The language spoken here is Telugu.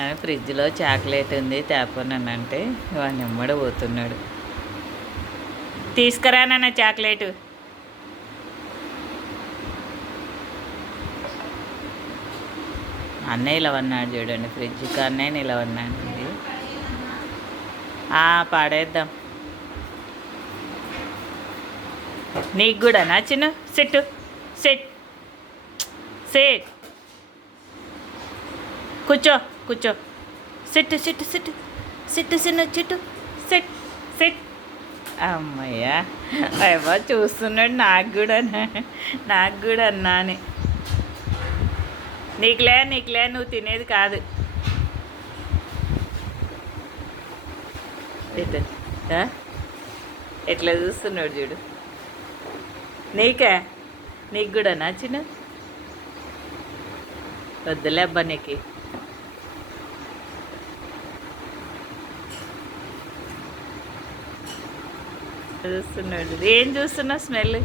అని ఫ్రిడ్జ్లో చాక్లెట్ ఉంది తేపనంటే వాడిని ఎమ్మడ పోతున్నాడు. తీసుకురానన్న చాక్లెట్. అన్నయ్య ఇలా ఉన్నాడు చూడండి, ఫ్రిడ్జ్కి అన్నయ్య ఇలా ఉన్నాడు. పాడేద్దాం. నీకు కూడా నా చిన్న సెట్ సెట్ సెట్ కూర్చో కూర్చో సెట్ సెట్ సెట్ సెట్ చిన్న చెట్టు సెట్ సెట్. అమ్మయ్యా అయ్యా చూస్తున్నాడు. నాకు కూడా అన్నా అని. నీకులే నువ్వు తినేది కాదు. ఎట్లా చూస్తున్నాడు చూడు. నీకు కూడా నా చిన్న వద్దులే అబ్బా నీకు. చూస్తున్నాడు. ఏం చూస్తున్నావు? స్మెల్